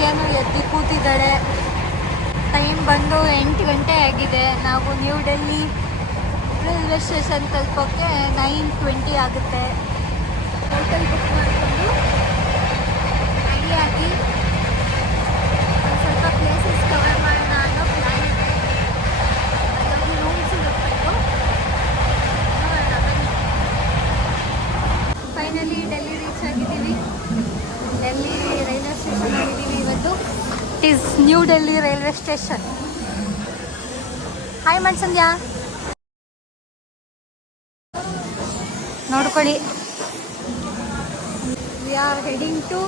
ಸಂಧ್ಯಾನು ಎದ್ದು ಕೂತಿದ್ದಾಳೆ. ಟೈಮ್ ಬಂದು 8 ಗಂಟೆ ಆಗಿದೆ. ನಾವು ನ್ಯೂ ಡೆಲ್ಲಿ ರೈಲ್ವೆ ಸ್ಟೇಷನ್ ತಲುಪೋಕ್ಕೆ 9:20 ಆಗುತ್ತೆ. ಹೋಟೆಲ್ ಬುಕ್ ಮಾಡಿಕೊಂಡು ರೆಡಿಯಾಗಿ ಒಂದು ಸ್ವಲ್ಪ ಪ್ಲೇಸಸ್ ಕವರ್ ಮಾಡೋಣ ಅನ್ನೋ ಪ್ಲ್ಯಾನ್ ಇದೆ. ಅಲ್ಲೊಂದು ರೂಮ್ಸ್ ಹುಡುಕ್ಬೇಕು. ಫೈನಲಿ ಡೆಲ್ಲಿ ರೀಚ್ ಆಗಿದ್ದೀವಿ. ಡೆಲ್ಲಿ ರೈಲ್ವೆ ಸ್ಟೇಷನ್ ಆಗಿದ್ದೀವಿ ಇವತ್ತು. It is new Delhi railway station. Hi ಮನ್ಸಂದ್ಯಾ, ನೋಡ್ಕೊಳ್ಳಿ. We are heading to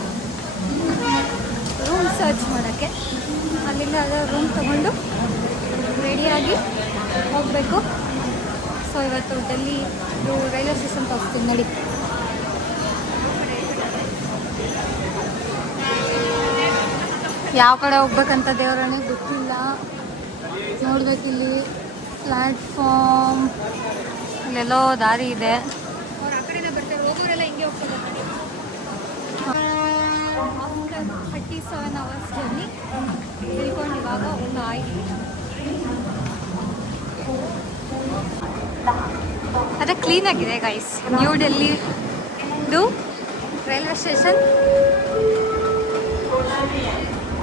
room search ಮಾಡೋಕ್ಕೆ. ಅಲ್ಲಿಂದ ಅದರ ರೂಮ್ ತಗೊಂಡು ರೆಡಿಯಾಗಿ ಹೋಗಬೇಕು. ಸೊ ಇವತ್ತು ಡೆಲ್ಲಿ ರೈಲ್ವೆ ಸ್ಟೇಷನ್ ತೋರಿಸ್ತೀನಿ ನೋಡಿ. ಯಾವ ಕಡೆ ಹೋಗ್ಬೇಕಂತ ದೇವರೇ ಗೊತ್ತಿಲ್ಲ. ನೋಡ್ಬೇಕಿಲ್ಲಿ ಪ್ಲ್ಯಾಟ್ಫಾರ್ಮ್ ಇಲ್ಲೆಲ್ಲೋ ದಾರಿ ಇದೆ. ಅವ್ರು ಆ ಕಡೆನೇ ಬರ್ತಾರೆ, ಹೋಗೋರೆಲ್ಲ ಹಿಂಗೆ ಹೋಗ್ತಾರೆ. ಆಫ್ಟರ್ 37 hours ಜರ್ನಿ ತಿಳ್ಕೊಂಡು ಇವಾಗ ಹೋಗ್ತಾ ಇದ್ದೀವಿ. ಅದೇ ಕ್ಲೀನಾಗಿದೆ ಗೈಸ್ ನ್ಯೂ ಡೆಲ್ಲಿದು ರೈಲ್ವೆ ಸ್ಟೇಷನ್.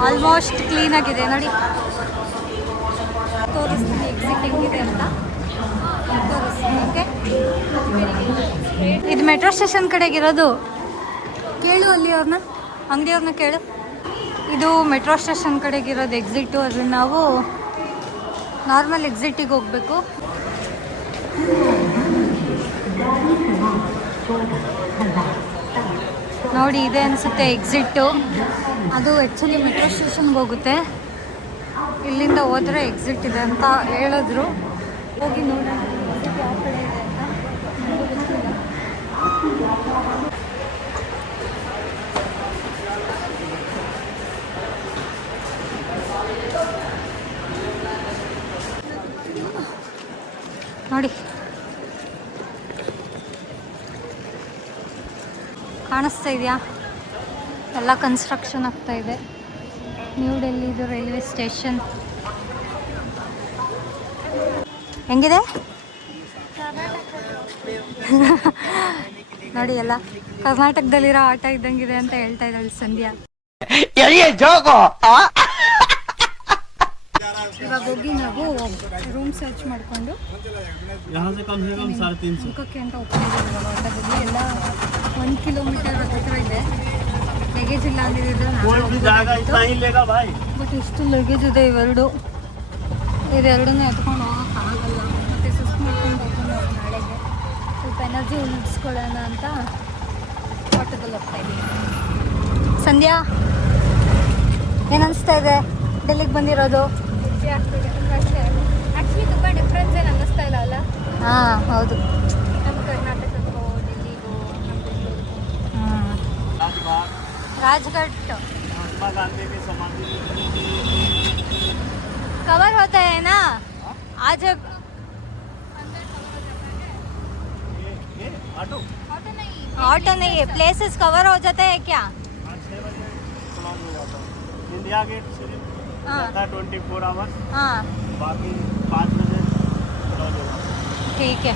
ಆಲ್ಮೋಸ್ಟ್ ಕ್ಲೀನಾಗಿದೆ ನೋಡಿ. ತೋರಿಸ್ತೀನಿ ಎಕ್ಸಿಟ್ ಹೆಂಗಿದೆ ಅಂತ ತೋರಿಸ್ತೀನಿ. ಓಕೆ, ಇದು ಮೆಟ್ರೋ ಸ್ಟೇಷನ್ ಕಡೆಗಿರೋದು. ಕೇಳು ಅಲ್ಲಿ ಅವ್ರನ್ನ, ಅಂಗಡಿಯವ್ರನ್ನ ಕೇಳು. ಇದು ಮೆಟ್ರೋ ಸ್ಟೇಷನ್ ಕಡೆಗಿರೋದು ಎಕ್ಸಿಟು. ಅದು ನಾವು ನಾರ್ಮಲ್ ಎಕ್ಸಿಟಿಗೆ ಹೋಗಬೇಕು. ನೋಡಿ ಇದೆ ಅನಿಸುತ್ತೆ ಎಕ್ಸಿಟ್ಟು. ಅದು ಆ್ಯಕ್ಚುಲಿ ಮೆಟ್ರೋ ಸ್ಟೇಷನ್ಗೆ ಹೋಗುತ್ತೆ. ಇಲ್ಲಿಂದ ಹೋದರೆ ಎಕ್ಸಿಟ್ ಇದೆ ಅಂತ ಹೇಳಿದ್ರು. ಹೋಗಿ ನೋಡೋಣ ಯಾವ ಕಡೆ ಇದೆ ಅಂತ. ನೋಡಿ ಕಾಣಿಸ್ತಾ ಇದೆಯಾ? ಎಲ್ಲ ಕನ್ಸ್ಟ್ರಕ್ಷನ್ ಆಗ್ತಾ ಇದೆ. ನ್ಯೂ ಡೆಲ್ಲಿದು ರೈಲ್ವೆ ಸ್ಟೇಷನ್ ಹೆಂಗಿದೆ ನೋಡಿ. ಎಲ್ಲ ಕರ್ನಾಟಕದಲ್ಲಿರೋ ಆಟ ಇದ್ದಂಗಿದೆ ಅಂತ ಹೇಳ್ತಾ ಇದ್ದಾಳೆ ಸಂಧ್ಯಾ. ಇವಾಗ ಹೋಗಿ ನಾವು ರೂಮ್ ಸರ್ಚ್ ಮಾಡಿಕೊಂಡು ಮುಖಕ್ಕೆ ಅಂತ ಹೋಗ್ತಾ ಇದ್ದೀವಿ. ಇವಾಗ ಆಟೋದಲ್ಲಿ ಎಲ್ಲ 1 ಕಿಲೋಮೀಟರ್ ಹತ್ರ ಇದೆ. ಲಗೇಜ್ ಇಲ್ಲ ಅಂದಿದ್ರೆ ಬಟ್ ಇಷ್ಟು ಲಗೇಜ್ ಇದೆ. ಇದೆರಡನ್ನೂ ಎತ್ಕೊಂಡು ಹೋಗೋಕ್ಕಾಗಲ್ಲ. ಮತ್ತು ಸುಸ್ತು ಮಾಡ್ಕೊಂಡು ಹೋಗೋಣ ನಾಳೆಗೆ. ಸ್ವಲ್ಪ ಎನರ್ಜಿ ಉಳಿಸ್ಕೊಳ್ಳೋಣ ಅಂತ ಆಟೋದಲ್ಲಿ ಹೋಗ್ತಾ ಇದ್ದೀವಿ. ಸಂಧ್ಯಾ ಏನು ಅನಿಸ್ತಾ ಇದೆ ಡೆಲ್ಲಿಗೆ ಬಂದಿರೋದು? ಖುಷಿ ಆಗ್ತಿದೆ ಅಷ್ಟೇ. ಆ್ಯಕ್ಚುಲಿ ತುಂಬ ಡಿಫ್ರೆನ್ಸ್ ಏನು ಅನ್ನಿಸ್ತಾ ಇಲ್ಲ ಅಲ್ಲ? ಹಾಂ ಹೌದು. ನಮ್ಮ ಕರ್ನಾಟಕಕ್ಕೂ ಡೆಲ್ಲಿಗೂ ನಮ್ಮ ಬೆಂಗಳೂರಿಗೂ. राजघाट कवर होता है ना आज? ऑटो नहीं है, प्लेसेस कवर हो जाता है क्या? इंडिया गेट सिर्फ 24 आवर्स। हाँ, बाकी 5 बजे क्लोज होगा। ठीक है।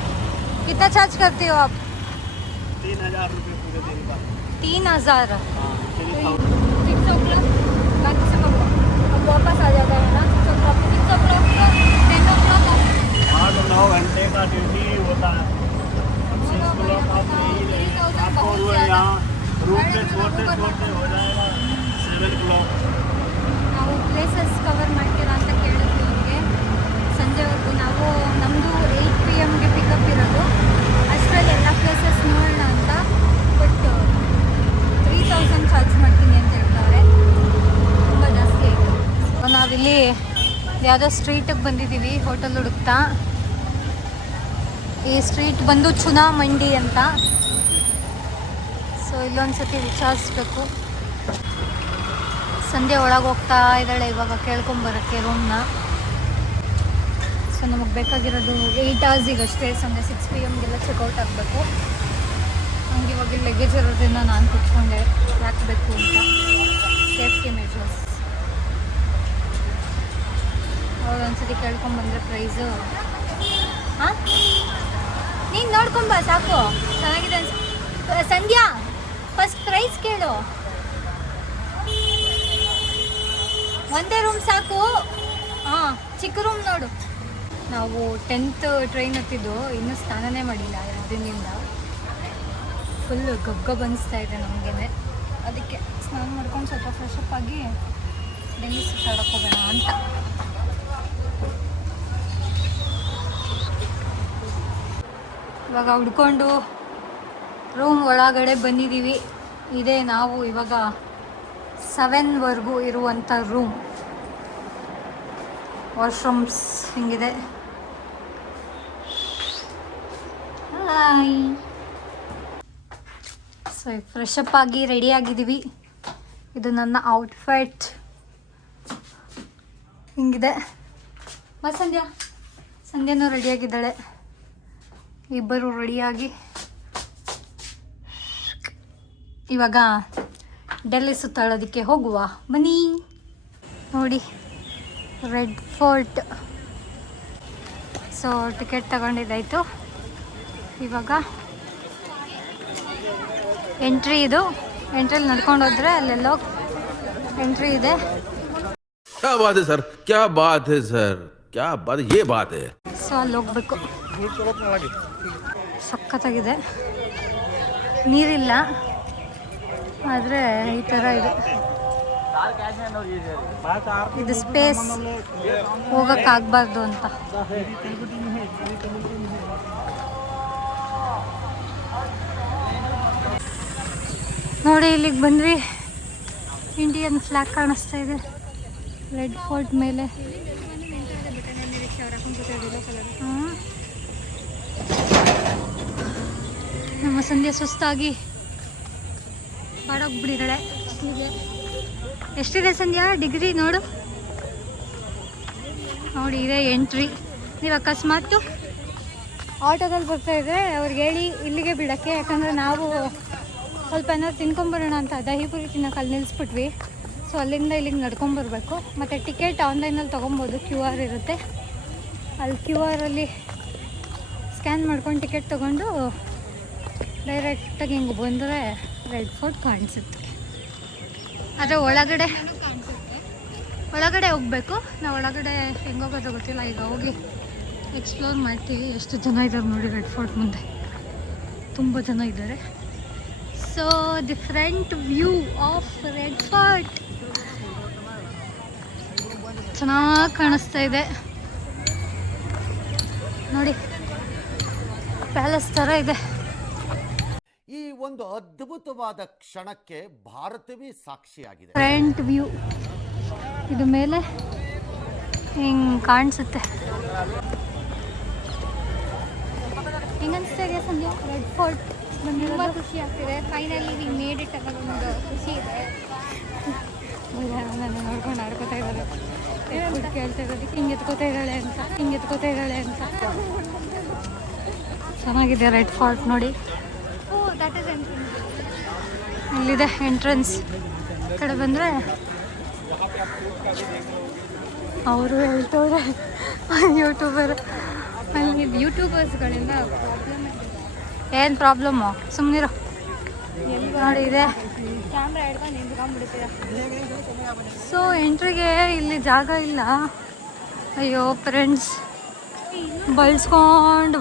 कितना चार्ज करती हो आप? 3000 रुपये पूरे दिन का। 3000। 6 o'clock बाकी सब अब वापस आ जाता है ना 6 o'clock 10 o'clock 8-9 घंटे का ड्यूटी होता है। 6 o'clock आपको यहाँ रूम पे छोड़ते हो जाएगा 7 o'clock। ನಾವು ಪ್ಲೇಸಸ್ ಕವರ್ ಮಾಡ್ತೀರಾ ಅಂತ ಕೇಳಿದ್ವಿ ಅವ್ರಿಗೆ. ಸಂಜೆವರೆಗೂ ನಾವು ನಮ್ಮದು 8 PM ಪಿಕಪ್ ಇರೋದು. ಅಷ್ಟರಲ್ಲಿ ಎಲ್ಲ ಪ್ಲೇಸಸ್ ನೋಡೋಣ ಅಂತ. ಬಟ್ 3000 ಚಾರ್ಜ್ ಮಾಡ್ತೀನಿ ಅಂತ ಹೇಳ್ತಾರೆ. ತುಂಬ ಜಾಸ್ತಿ ಆಯಿತು. ನಾವಿಲ್ಲಿ ಯಾವುದೋ ಸ್ಟ್ರೀಟಿಗೆ ಬಂದಿದ್ದೀವಿ ಹೋಟೆಲ್ ಹುಡುಕ್ತಾ. ಈ ಸ್ಟ್ರೀಟ್ ಬಂದು ಚುನಾ ಮಂಡಿ ಅಂತ. ಸೊ ಇಲ್ಲೊಂದು ಸತಿ ವಿಚಾರಿಸ್ಬೇಕು. ಸಂಧ್ಯೆ ಒಳಗೆ ಹೋಗ್ತಾ ಇದ್ದಾಳೆ ಇವಾಗ ಕೇಳ್ಕೊಂಬರೋಕ್ಕೆ ರೂಮ್ನ. ಸೊ ನಮಗೆ ಬೇಕಾಗಿರೋದು 8 hours ಸಂಜೆ 6 PM ಚೆಕ್ಔಟ್ ಆಗಬೇಕು. ಹಂಗೆ ಇವಾಗ ಲಗೇಜ್ ಇರೋದ್ರಿಂದ ನಾನು ಕೂತ್ಕೊಂಡೆ ಹಾಕಬೇಕು ಅಂತ ಸೇಫ್ಟಿ ಮೆಜರ್ಸ್. ಒಂದ್ಸತಿ ಕೇಳ್ಕೊಂಬಂದ್ರೆ ಪ್ರೈಸು. ಹಾಂ, ನೀನು ನೋಡ್ಕೊಂಬ ಸಾಕು, ಚೆನ್ನಾಗಿದೆ ಸಂಧ್ಯಾ. ಫಸ್ಟ್ ಪ್ರೈಸ್ ಕೇಳು. ಒಂದೇ ರೂಮ್ ಸಾಕು. ಹಾಂ, ಚಿಕ್ಕ ರೂಮ್ ನೋಡು. ನಾವು 10th ಟ್ರೈನ್ ಹತ್ತಿದ್ದು, ಇನ್ನೂ ಸ್ನಾನನೇ ಮಾಡಿಲ್ಲ 2 ದಿನದಿಂದ. ಫುಲ್ ಗಗ್ಗ ಬನ್ನಿಸ್ತಾ ಇದೆ ನಮಗೇನೆ. ಅದಕ್ಕೆ ಸ್ನಾನ ಮಾಡ್ಕೊಂಡು ಸ್ವಲ್ಪ ಫ್ರೆಶ್ ಅಪ್ ಆಗಿ ಡೆಲ್ಲಿ ಸುತ್ತಾಡಕ್ಕೆ ಹೋಗೋಣ ಅಂತ. ಇವಾಗ ಹುಡ್ಕೊಂಡು ರೂಮ್ ಒಳಗಡೆ ಬಂದಿದ್ದೀವಿ. ಇದೇ ನಾವು ಇವಾಗ 7ವರೆಗೂ ಇರುವಂಥ ರೂಮ್. ವಾಶ್ರೂಮ್ಸ್ ಹಿಂಗಿದೆ. ಹಾಯ್. ಸೊ ಫ್ರೆಶ್ ಅಪ್ ಆಗಿ ರೆಡಿ ಆಗಿದ್ದೀವಿ. ಇದು ನನ್ನ ಔಟ್ಫಿಟ್ ಹಿಂಗಿದೆ. ಸಂಧ್ಯಾನೂ ರೆಡಿಯಾಗಿದ್ದಾಳೆ. ಇಬ್ಬರು ರೆಡಿಯಾಗಿ ಇವಾಗ ಡೆಲ್ಲಿ ಸುತ್ತಾಡೋದಕ್ಕೆ ಹೋಗುವ ಬನ್ನಿ. ನೋಡಿ, ರೆಡ್ ಫೋರ್ಟ್. ಸೊ ಟಿಕೆಟ್ ತಗೊಂಡಿದ್ದಾಯಿತು. ಇವಾಗ ಎಂಟ್ರಿ. ಇದು ಎಂಟ್ರಿಲಿ ನಡ್ಕೊಂಡು ಹೋದ್ರೆ ಅಲ್ಲೆಲ್ಲೋ ಎಂಟ್ರಿ ಇದೆ. क्या बात है सर, क्या बात है सर, क्या बात, ये बात है. ಸೊ ಅಲ್ಲಿ ಹೋಗ್ಬೇಕು. ಸಖತ್ತಾಗಿದೆ. ನೀರಿಲ್ಲ, ಆದರೆ ಈ ಥರ ಇದೆ. ಇದು ಸ್ಪೇಸ್ ಹೋಗೋಕ್ಕಾಗಬಾರ್ದು ಅಂತ. ನೋಡಿ, ಇಲ್ಲಿಗೆ ಬಂದ್ವಿ. ಇಂಡಿಯನ್ ಫ್ಲ್ಯಾಗ್ ಕಾಣಿಸ್ತಾ ಇದೆ ರೆಡ್ ಫೋರ್ಟ್ ಮೇಲೆ. ನಮ್ಮ ಸಂಧ್ಯಾ ಸುಸ್ತಾಗಿ ಬಾಡೋಗ್ಬಿಟ್ಟಿದ್ದಾಳೆ. ಎಷ್ಟಿದೆ ಸಂಧ್ಯಾ ಡಿಗ್ರಿ ನೋಡು. ನೋಡಿ, ಇದೆ ಎಂಟ್ರಿ. ನೀವು ಅಕಸ್ಮಾತ್ ಆಟೋದಲ್ಲಿ ಬರ್ತಾಯಿದ್ರೆ ಅವ್ರಿಗೆ ಹೇಳಿ ಇಲ್ಲಿಗೆ ಬಿಡೋಕ್ಕೆ. ಯಾಕಂದರೆ ನಾವು ಸ್ವಲ್ಪ ಏನಾದ್ರು ತಿನ್ಕೊಂಬರೋಣ ಅಂತ ದಹಿಪುರಿ ತಿನ್ನೋಕೆ ಅಲ್ಲಿ ನಿಲ್ಲಿಸ್ಬಿಟ್ವಿ. ಸೊ ಅಲ್ಲಿಂದ ಇಲ್ಲಿಗೆ ನಡ್ಕೊಂಬರ್ಬೇಕು. ಮತ್ತು ಟಿಕೆಟ್ ಆನ್ಲೈನಲ್ಲಿ ತೊಗೊಬೋದು. QR ಇರುತ್ತೆ. ಅಲ್ಲಿ QR ಸ್ಕ್ಯಾನ್ ಮಾಡ್ಕೊಂಡು ಟಿಕೆಟ್ ತೊಗೊಂಡು ಡೈರೆಕ್ಟಾಗಿ ಹಿಂಗೆ ಬಂದರೆ ರೆಡ್ ಫೋರ್ಟ್ ಕಾಣಿಸುತ್ತೆ. ಆದರೆ ಒಳಗಡೆ ಹೋಗಬೇಕು. ನಾವು ಒಳಗಡೆ ಹೆಂಗೆ ಹೋಗೋದು ಗೊತ್ತಿಲ್ಲ. ಈಗ ಹೋಗಿ ಎಕ್ಸ್ಪ್ಲೋರ್ ಮಾಡ್ತೀವಿ. ಎಷ್ಟು ಜನ ಇದ್ದಾರೆ ನೋಡಿ ರೆಡ್ ಫೋರ್ಟ್ ಮುಂದೆ. ತುಂಬ ಜನ ಇದ್ದಾರೆ. So the front view of red fort ಚೆನ್ನಾಗಿ ಕಾಣಿಸ್ತಾ ಇದೆ ನೋಡಿ. ಪ್ಯಾಲೇಸ್ ಥರ ಇದೆ. ಈ ಒಂದು ಅದ್ಭುತವಾದ ಕ್ಷಣಕ್ಕೆ ಭಾರತವೇ ಸಾಕ್ಷಿಯಾಗಿದೆ. ಫ್ರಂಟ್ ವ್ಯೂ ಇದು ಮೇಲೆ ಹಿಂಗೆ ಕಾಣಿಸುತ್ತೆ. ಹೆಂಗೆ ಅನಿಸ್ತಾ ಇದೆಯಾ ಸಂಧ್ಯಾ ರೆಡ್ ಫೋರ್ಟ್? ತುಂಬ ಖುಷಿ ಆಗ್ತಿದೆ. ಫೈನಲಿ ವಿ ಮೇಡ್ ಇಟ್ ಅನ್ನೋ ಒಂದು ಖುಷಿ ಇದೆ. ನಾನು ನೋಡ್ಕೊಂಡು ಆಡ್ಕೋತಾ ಇದ್ದಾರೆ. ಕೇಳ್ತಾ ಇರೋದಕ್ಕೆ ಹಿಂಗೆ ಎತ್ಕೋತಾ ಇದ್ದಾಳೆ ಅಂತ. ಚೆನ್ನಾಗಿದೆ ರೆಡ್ ಫೋರ್ಟ್ ನೋಡಿ. ಇಲ್ಲಿದೆ ಎಂಟ್ರೆನ್ಸ್. ಈ ಕಡೆ ಬಂದರೆ ಅವರು ಹೇಳ್ತವ್ರೆ ಯೂಟ್ಯೂಬರ್ಸ್ಗಳಿಂದ ಏನು ಪ್ರಾಬ್ಲಮ್ಮು? ಸುಮ್ಮನಿರೋ. ನೋಡಿ ಇದೆ ಕ್ಯಾಮ್ರಾ ಹಿಡ್ಕೊಂಡು ನಿಂತ್ಕೊಂಡ್ಬಿಡ್ತೀರ. ಸೊ ಎಂಟ್ರಿಗೆ ಇಲ್ಲಿ ಜಾಗ ಇಲ್ಲ. ಅಯ್ಯೋ ಫ್ರೆಂಡ್ಸ್, ಬಳಸ್ಕೊಂಡು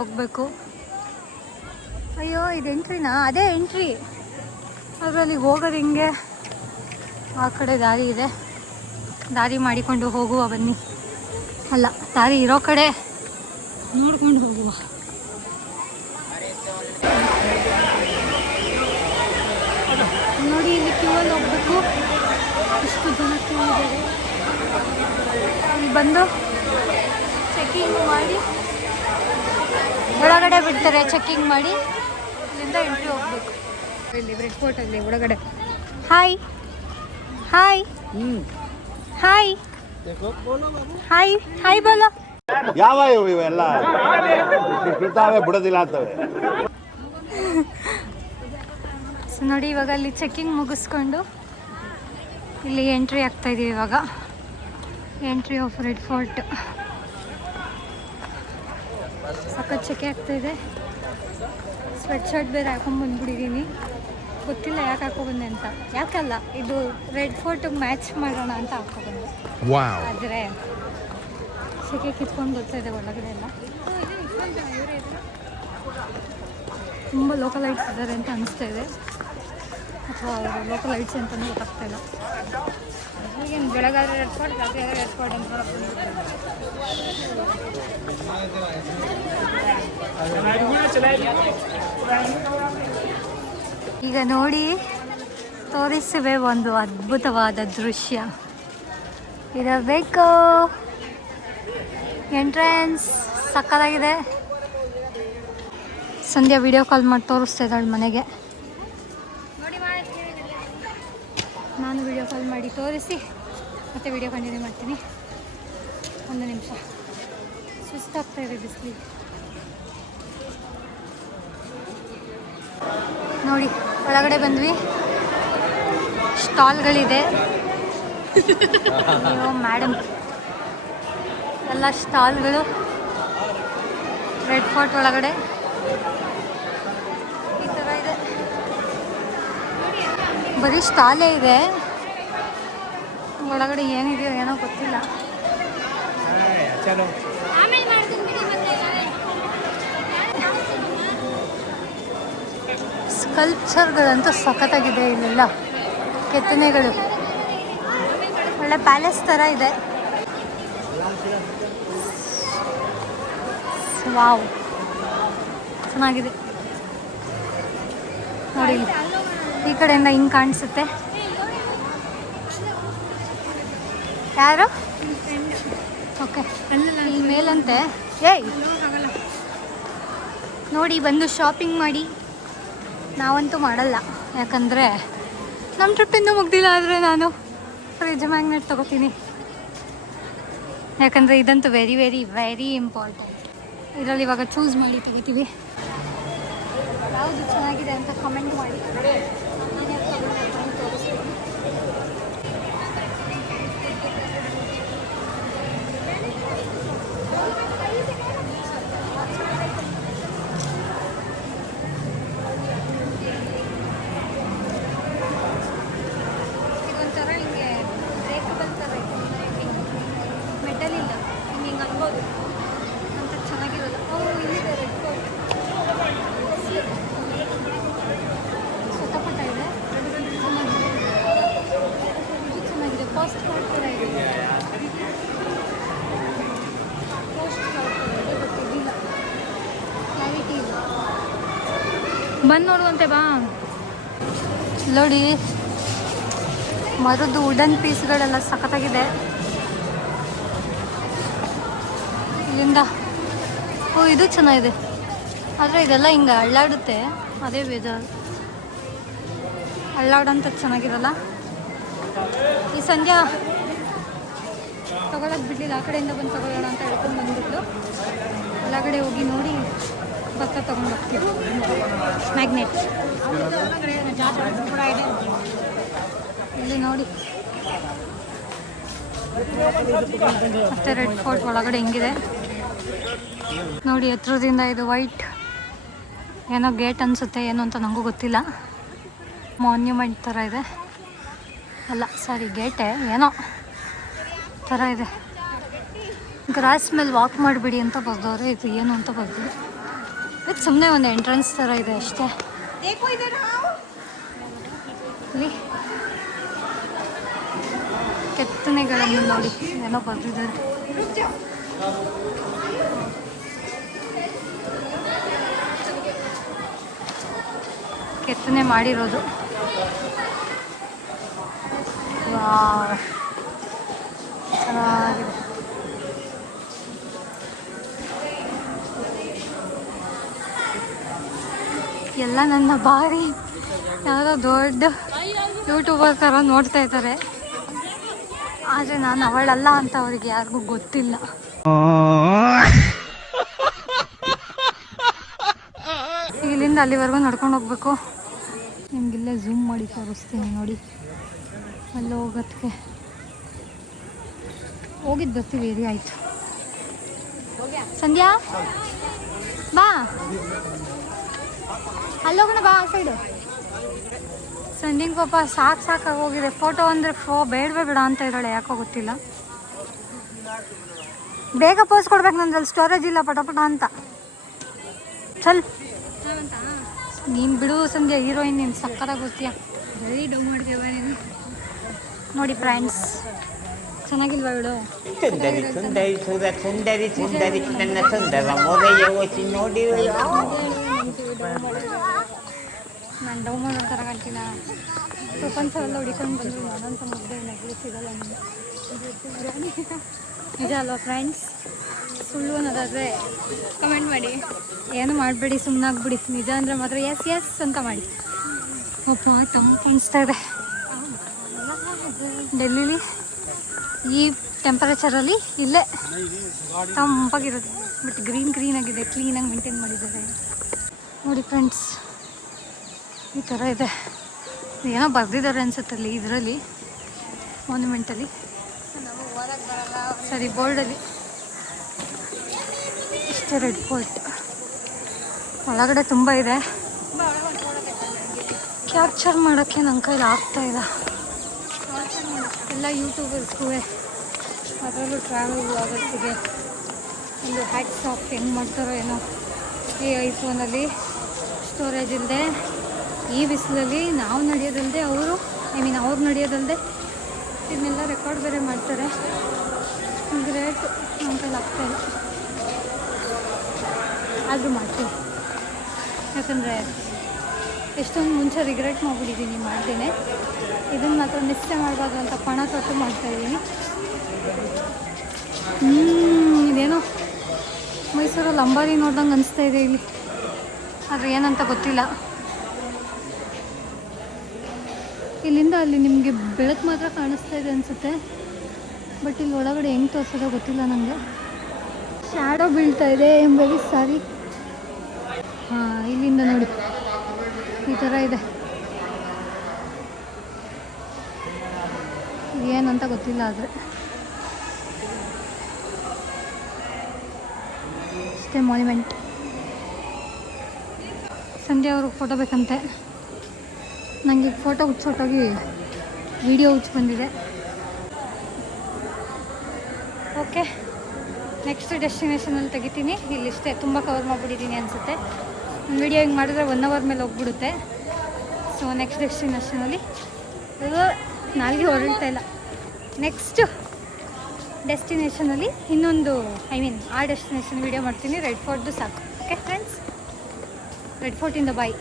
ಹೋಗ್ಬೇಕು. ಅಯ್ಯೋ ಇದು ಎಂಟ್ರಿನಾ? ಅದೇ ಎಂಟ್ರಿ. ಅದರಲ್ಲಿ ಹೋಗೋದು ಹಿಂಗೆ. ಆ ಕಡೆ ದಾರಿ ಇದೆ. ದಾರಿ ಮಾಡಿಕೊಂಡು ಹೋಗುವ ಬನ್ನಿ. ಅಲ್ಲ, ದಾರಿ ಇರೋ ಕಡೆ ನೋಡ್ಕೊಂಡು ಹೋಗುವ. ನೋಡಿ, ಇಲ್ಲಿ ಕ್ಯೂವಲ್ಲಿ ಹೋಗ್ಬೇಕು. ಇಷ್ಟು ಜನ ಕ್ಯೂ ಇದ್ದಾರೆ. ಇಲ್ಲಿ ಬಂದು ಚೆಕ್ಕಿಂಗ್ ಮಾಡಿ ಒಳಗಡೆ ಬಿಡ್ತಾರೆ. ಚೆಕ್ಕಿಂಗ್ ಮಾಡಿ ಇಲ್ಲಿಂದ ಎಂಟ್ರಿ ಹೋಗ್ಬೇಕು. ಇಲ್ಲಿ ರೆಡ್ ಫೋರ್ಟಲ್ಲಿ ಒಳಗಡೆ. Hi hi hi hi hi ಬೋಲೋ. ಯಾವ ಇವೆಲ್ಲ ಬಿಡ್ತಾವೆ ಬಿಡೋದಿಲ್ಲ ಅಂತವೆ. ಸೊ ನೋಡಿ, ಇವಾಗ ಅಲ್ಲಿ ಚೆಕ್ಕಿಂಗ್ ಮುಗಿಸ್ಕೊಂಡು ಇಲ್ಲಿ ಎಂಟ್ರಿ ಆಗ್ತಾ ಇದೀವಿ. ಇವಾಗ ಎಂಟ್ರಿ ಆಫ್ ರೆಡ್ ಫೋರ್ಟ್. ಸಖತ್ ಸೆಕೆ ಆಗ್ತಾಯಿದೆ. ಸ್ವೆಟ್ ಶರ್ಟ್ ಬೇರೆ ಹಾಕೊಂಡ್ಬಂದ್ಬಿಟ್ಟಿದ್ದೀನಿ. ಗೊತ್ತಿಲ್ಲ ಯಾಕೆ ಹಾಕೊಬಂದೆ ಅಂತ. ಯಾಕಲ್ಲ, ಇದು ರೆಡ್ ಫೋರ್ಟಿಗೆ ಮ್ಯಾಚ್ ಮಾಡೋಣ ಅಂತ ಹಾಕೊಬಂದೆ. ಆದರೆ ಸೆಕೆ ಕಿತ್ಕೊಂಡು ಬರ್ತಾಯಿದೆ ಒಳಗಡೆ ಎಲ್ಲ. ತುಂಬ ಲೋಕಲ್ ಲೈಟ್ಸ್ ಇದ್ದಾರೆ ಅಂತ ಅನಿಸ್ತಾ ಇದೆ, ಅಥವಾ ಅವರು ಲೋಕಲ್ ಲೈಟ್ಸ್ ಅಂತಲೂ ಗೊತ್ತಾಗ್ತಾ ಇಲ್ಲ. ಈಗೇನು ಬೆಳಗಾದ್ರೆ ರೆಡ್ ಫೋರ್ಟ್, ರಾತ್ರಿ ಆದರೆ ರೆಡ್ ಫೋರ್ಟ್ ಅಂತ. ಈಗ ನೋಡಿ ತೋರಿಸುವೆ ಒಂದು ಅದ್ಭುತವಾದ ದೃಶ್ಯ. ಇರಬೇಕು. ಎಂಟ್ರೆನ್ಸ್ ಸಕ್ಕತ್ತಾಗಿದೆ. ಸಂಧ್ಯಾ ವಿಡಿಯೋ ಕಾಲ್ ಮಾಡಿ ತೋರಿಸ್ತಾ ಇದ್ದಾಳೆ ಮನೆಗೆ. ನಾನು ವಿಡಿಯೋ ಕಾಲ್ ಮಾಡಿ ತೋರಿಸಿ ಮತ್ತೆ ವಿಡಿಯೋ ಕಂಟಿನ್ಯೂ ಮಾಡ್ತೀನಿ. ಒಂದು ನಿಮಿಷ, ಸುಸ್ತಾಗ್ತಾ ಇದೆ ಬಿಸಿಲಿಗೆ. ನೋಡಿ ಒಳಗಡೆ ಬಂದ್ವಿ. ಸ್ಟಾಲ್ಗಳಿದೆ. ಅಯ್ಯೋ ಮೇಡಮ್, ಎಲ್ಲ ಸ್ಟಾಲ್ಗಳು ರೆಡ್ ಫೋರ್ಟ್ ಒಳಗಡೆ ಈ ಥರ ಇದೆ. ಬರೀ ಸ್ಟಾಲೇ ಇದೆ, ಒಳಗಡೆ ಏನಿದೆಯೋ ಏನೋ ಗೊತ್ತಿಲ್ಲ. ಸ್ಕಲ್ಪ್ಚರ್ಗಳಂತೂ ಸಖತ್ತಾಗಿದೆ. ಇಲ್ಲೆಲ್ಲ ಕೆತ್ತನೆಗಳು ಒಳ್ಳೆ ಪ್ಯಾಲೇಸ್ ಥರ ಇದೆ. ವಾವ್, ಚೆನ್ನಾಗಿದೆ ನೋಡಿ. ಈ ಕಡೆಯಿಂದ ಹಿಂಗೆ ಕಾಣಿಸುತ್ತೆ. ಯಾರು? ಓಕೆ, ಇಲ್ಲಿ ಮೇಲಂತೆ. ಏಯ್ ನೋಡಿ, ಬಂದು ಶಾಪಿಂಗ್ ಮಾಡಿ. ನಾವಂತೂ ಮಾಡಲ್ಲ, ಯಾಕಂದರೆ ನಮ್ಮ ಟ್ರಿಪ್ ಇನ್ನೂ ಮುಗ್ದಿಲ್ಲ. ಆದರೆ ನಾನು ಫ್ರಿಜ್ ಮ್ಯಾಗ್ನೆಟ್ ತೊಗೋತೀನಿ, ಯಾಕಂದರೆ ಇದಂತೂ ವೆರಿ ವೆರಿ ವೆರಿ ಇಂಪಾರ್ಟೆಂಟ್. ಇದರಲ್ಲಿ ಇವಾಗ ಚೂಸ್ ಮಾಡಿ ತಗೋತೀವಿ. ಯಾವುದು ಚೆನ್ನಾಗಿದೆ ಅಂತ ಕಮೆಂಟ್ ಮಾಡಿ. ಇದೊಂಥರ ಹಿಂಗೆ ಬ್ರೇಕಬಲ್ ಥರ ಇದೆ, ಮೆಟಲ್ ಇಲ್ಲ, ಹಿಂಗೆ ಹಿಂಗೆ ಅನ್ಬೋದು ಅಂತ ಚೆನ್ನಾಗಿರೋದು. ಇಲ್ಲಿದೆ ರೆಡ್ ಫೋರ್ಟ್, ಸ್ವತಃಪಟ್ಟ ಇದೆ, ಚೆನ್ನಾಗಿದೆ. ಇದು ಚೆನ್ನಾಗಿದೆ, ಪೋಸ್ಟ್ ಕಾರ್ಡ್ ಥರ ಇದೆ. ಪೋಸ್ಟ್ ಕಾರ್ಡ್ ಥರ ಇದೆ, ಗೊತ್ತಿದ್ದಿಲ್ಲ, ಕ್ಲಾರಿಟಿ ಇಲ್ಲ. ಬಂದು ನೋಡುವಂತೆ ಬಾ. ನೋಡಿ, ಮರದ್ದು ವುಡನ್ ಪೀಸ್ಗಳೆಲ್ಲ ಸಖತ್ತಾಗಿದೆ. ಇಲ್ಲಿಂದ ಇದು ಚೆನ್ನಾಗಿದೆ, ಆದರೆ ಇದೆಲ್ಲ ಹಿಂಗೆ ಅಳ್ಳಾಡುತ್ತೆ, ಅದೇ ಬೇಜಾರು. ಅಳ್ಳಾಡೋಂಥ ಚೆನ್ನಾಗಿರಲ್ಲ. ಈ ಸಂಧ್ಯಾ ತೊಗೊಳಕ್ಕೆ ಬಿಡಲಿಲ್ಲ, ಆ ಕಡೆಯಿಂದ ಬಂದು ತೊಗೊಳ್ಳೋಣ ಅಂತ ಹೇಳ್ಕೊಂಡು ಬಂದ್ಬಿಟ್ಟು ಒಳಗಡೆ ಹೋಗಿ ನೋಡಿ ಭತ್ತ ತೊಗೊಂಡು ಹೋಗ್ತೀವಿ. ಮ್ಯಾಗ್ನೆಟ್ ಇಲ್ಲಿ ನೋಡಿ. ಮತ್ತೆ ರೆಡ್ ಫೋರ್ಟ್ ಒಳಗಡೆ ಹೆಂಗಿದೆ ನೋಡಿ. ಹತ್ರದಿಂದ ಇದು ವೈಟ್ ಏನೋ ಗೇಟ್ ಅನಿಸುತ್ತೆ, ಏನು ಅಂತ ನನಗೂ ಗೊತ್ತಿಲ್ಲ. ಮಾನ್ಯುಮೆಂಟ್ ಥರ ಇದೆ, ಅಲ್ಲ ಸಾರಿ ಗೇಟೇ ಏನೋ ಥರ ಇದೆ. ಗ್ರಾಸ್ ಮೇಲೆ ವಾಕ್ ಮಾಡಿಬಿಡಿ ಅಂತ ಬರ್ದವ್ರೆ, ಇದು ಏನು ಅಂತ ಬರ್ದಿದೆ. ಇದು ಸುಮ್ಮನೆ ಒಂದು ಎಂಟ್ರೆನ್ಸ್ ಥರ ಇದೆ ಅಷ್ಟೇ. ಇಲ್ಲಿ ಕೆತ್ತನೆಗಳನ್ನು ನೋಡಿ ಏನೋ ಬರ್ದಿದ್ದಾರೆ. ಕೆತ್ತನೆ ಮಾಡಿರೋದು. ವಾವ್, ಚೆನ್ನಾಗಿದೆ. ಎಲ್ಲ ನನ್ನ ಬಾರಿ ಯಾವುದೋ ದೊಡ್ಡ ಯೂಟ್ಯೂಬರ್ ಥರ ನೋಡ್ತಾ ಇದ್ದಾರೆ, ಆದರೆ ನಾನು ಅವಳಲ್ಲ ಅಂತ ಅವ್ರಿಗೆ ಯಾರಿಗೂ ಗೊತ್ತಿಲ್ಲ. ಇಲ್ಲಿಂದ ಅಲ್ಲಿವರೆಗೂ ನಡ್ಕೊಂಡು ಹೋಗ್ಬೇಕು. ನಿಮಗಿಲ್ಲೇ ಝೂಮ್ ಮಾಡಿ ತೋರಿಸ್ತೀನಿ ನೋಡಿ ಅಲ್ಲಿ ಹೋಗೋದಕ್ಕೆ. ಹೋಗಿದ್ದು ಬರ್ತೀವಿ ಏರಿಯಾ ಆಯಿತು. ಸಂಧ್ಯಾ ಬಾ ಅಲ್ಲೋಗೋಣ ಬಾ ಆ ಸೈಡು. ಸಂಧ್ಯಂಗೆ ಪಾಪ ಸಾಕಾಗಿ ಹೋಗಿದೆ. ಫೋಟೋ ಅಂದರೆ ಬೇಡವೇ ಬೇಡ ಅಂತ ಇದ್ದಾಳೆ, ಯಾಕೋ ಗೊತ್ತಿಲ್ಲ. ಬೇಗ ಪೋಸ್ ಕೊಡ್ಬೇಕು, ನಂದ್ರಲ್ಲಿ ಸ್ಟೋರೇಜ್ ಇಲ್ಲ ಪಟ ಅಂತ. ಚಲ್ ನೀನು ಬಿಡು ಸಂಧ್ಯಾ, ಹೀರೋಯಿನ್ ನೀನು ಸಕ್ಕತ್ತಾಗಿ ಗೊತ್ತೀಯ. ಜಲ್ದಿ ಡೌ ಮಾಡ್ತೀವ ನೀನು. ನೋಡಿ ಫ್ರೆಂಡ್ಸ್, ಚೆನ್ನಾಗಿಲ್ವಾ ಇವಳು? ಸುಂದರಿ ಸುಂದರಿ ಸುಂದರಿ ಸುಂದರಿ ನನ್ನ ಸುಂದರ ಮೊರೆಯ ಓಚಿ ನೋಡಿ. ನಾನು ಡೌ ಮಾಡೋ ಥರ ಕಾಣ್ತೀನ? ಪ್ರಪಂಚವೆಲ್ಲ ಹುಡಿಕೊಂಡು ಬಂದರು ನಾನಂತ ಮುದ್ದೆ ನಗಲಿ ಸಿಗಲ್ಲ ನೀನು. ನಿಜ ಅಲ್ವಾ ಫ್ರೆಂಡ್ಸ್? ಸುಳ್ಳು ಅನ್ನೋದಾದರೆ ಕಮೆಂಟ್ ಮಾಡಿ. ಏನು ಮಾಡಬೇಡಿ, ಸುಮ್ಮನಾಗ್ಬಿಡಿ. ನಿಜ ಅಂದರೆ ಮಾತ್ರ ಎಸ್ ಎಸ್ ಅಂತ ಮಾಡಿ. ಒಬ್ಬ ತಂಪು ಅನಿಸ್ತಾ ಇದೆ ಡೆಲ್ಲಿಲಿ ಈ ಟೆಂಪರೇಚರಲ್ಲಿ. ಇಲ್ಲೇ ತಂಪಾಗಿರುತ್ತೆ, ಬಟ್ ಗ್ರೀನ್ ಆಗಿದೆ, ಕ್ಲೀನಾಗಿ ಮೇಂಟೈನ್ ಮಾಡಿದ್ದಾರೆ. ನೋಡಿ ಫ್ರೆಂಡ್ಸ್, ಈ ಥರ ಇದೆ. ಏನೋ ಬರೆದಿದ್ದಾರೆ ಅನ್ಸುತ್ತೆ ಅಲ್ಲಿ ಇದರಲ್ಲಿ, ಮಾನ್ಯುಮೆಂಟಲ್ಲಿ, ಸರಿ ಬೋರ್ಡಲ್ಲಿ. ಇಷ್ಟೇ ರೆಡ್ ಫೋರ್ಟ್. ಒಳಗಡೆ ತುಂಬ ಇದೆ, ಕ್ಯಾಪ್ಚರ್ ಮಾಡೋಕ್ಕೆ ನನ್ನ ಕೈಲಿ ಆಗ್ತಾಯಿಲ್ಲ. ಎಲ್ಲ ಯೂಟ್ಯೂಬರ್ಸ್ಗೂ, ಅದರಲ್ಲೂ ಟ್ರಾವೆಲ್ ಬ್ಲಾಗರ್ಸಿಗೆ ಒಂದು ಹ್ಯಾಟ್ಸ್ ಆಫ್. ಹೆಂಗೆ ಮಾಡ್ತಾರೋ ಏನೋ ಈ ಐಫೋನಲ್ಲಿ ಸ್ಟೋರೇಜ್ ಇಲ್ಲದೆ, ಈ ಬಿಸಿಲಲ್ಲಿ ನಾವು ನಡೆಯೋದಲ್ಲದೆ ಅವ್ರು ನಡೆಯೋದಲ್ಲದೆ ಇದನ್ನೆಲ್ಲ ರೆಕಾರ್ಡ್ ಬೇರೆ ಮಾಡ್ತಾರೆ. ಗ್ರೇಟ್. ನಮ್ಮ ಕೈಲಿ ಆಗ್ತಾಯಿಲ್ಲ, ಆದರೂ ಮಾಡ್ತೀನಿ. ಯಾಕಂದರೆ ಎಷ್ಟೊಂದು ಮುಂಚೆ ರಿಗ್ರೆಟ್ ಮಾಡಿಬಿಟ್ಟಿದ್ದೀನಿ ಮಾಡ್ತೀನಿ. ಇದನ್ನು ಮಾತ್ರ ನಿಶ್ಚಯ ಮಾಡಬಾರ್ದು ಅಂತ ಪಣ ತೊಟ್ಟು ಮಾಡ್ತಾಯಿದ್ದೀನಿ. ಇದೇನೋ ಮೈಸೂರಲ್ಲಿ ಅಂಬಾರಿ ನೋಡ್ದಂಗೆ ಅನಿಸ್ತಾ ಇದೆ ಇಲ್ಲಿ, ಆದರೆ ಏನಂತ ಗೊತ್ತಿಲ್ಲ. ಇಲ್ಲಿಂದ ಅಲ್ಲಿ ನಿಮಗೆ ಬೆಳಕು ಮಾತ್ರ ಕಾಣಿಸ್ತಾ ಇದೆ ಅನಿಸುತ್ತೆ, ಬಟ್ ಇಲ್ಲಿ ಒಳಗಡೆ ಹೆಂಗೆ ತೋರಿಸೋದೋ ಗೊತ್ತಿಲ್ಲ ನನಗೆ. ಶ್ಯಾಡೋ ಬೀಳ್ತಾ ಇದೆ ಎಂಬುದು ಸಾರಿ. ಹಾಂ, ಇಲ್ಲಿಂದ ನೋಡಿ ಈ ಥರ ಇದೆ. ಏನಂತ ಗೊತ್ತಿಲ್ಲ, ಆದರೆ ಅಷ್ಟೇ ಮಾನ್ಯುಮೆಂಟ್. ಸಂಧ್ಯಾ ಅವ್ರಿಗೆ ಫೋಟೋ ಬೇಕಂತೆ. ನನಗೆ ಫೋಟೋ ಹುಚ್ಚೊಟ್ಟಾಗಿ ವಿಡಿಯೋ ಹುಚ್ಚು ಬಂದಿದೆ. ಓಕೆ, ನೆಕ್ಸ್ಟ್ ಡೆಸ್ಟಿನೇಷನಲ್ಲಿ ತೆಗಿತೀನಿ. ಇಲ್ಲಿಷ್ಟೇ, ತುಂಬ ಕವರ್ ಮಾಡಿಬಿಟ್ಟಿದ್ದೀನಿ ಅನಿಸುತ್ತೆ. ವಿಡಿಯೋ ಹಿಂಗೆ ಮಾಡಿದ್ರೆ 1 hour ಮೇಲೆ ಹೋಗ್ಬಿಡುತ್ತೆ. ಸೊ ನೆಕ್ಸ್ಟ್ ಡೆಸ್ಟಿನೇಷನಲ್ಲಿ ನಾಲ್ಗೆ ಹೊರಡ್ತಾ ಇಲ್ಲ. ನೆಕ್ಸ್ಟ್ ಡೆಸ್ಟಿನೇಷನಲ್ಲಿ ಇನ್ನೊಂದು ಆ ಡೆಸ್ಟಿನೇಷನ್ ವಿಡಿಯೋ ಮಾಡ್ತೀನಿ. ರೆಡ್ ಫೋರ್ಟ್ದು ಸಾಕು. ಓಕೆ ಫ್ರೆಂಡ್ಸ್, ರೆಡ್ ಫೋರ್ಟಿಂದ ಬಾಯ್.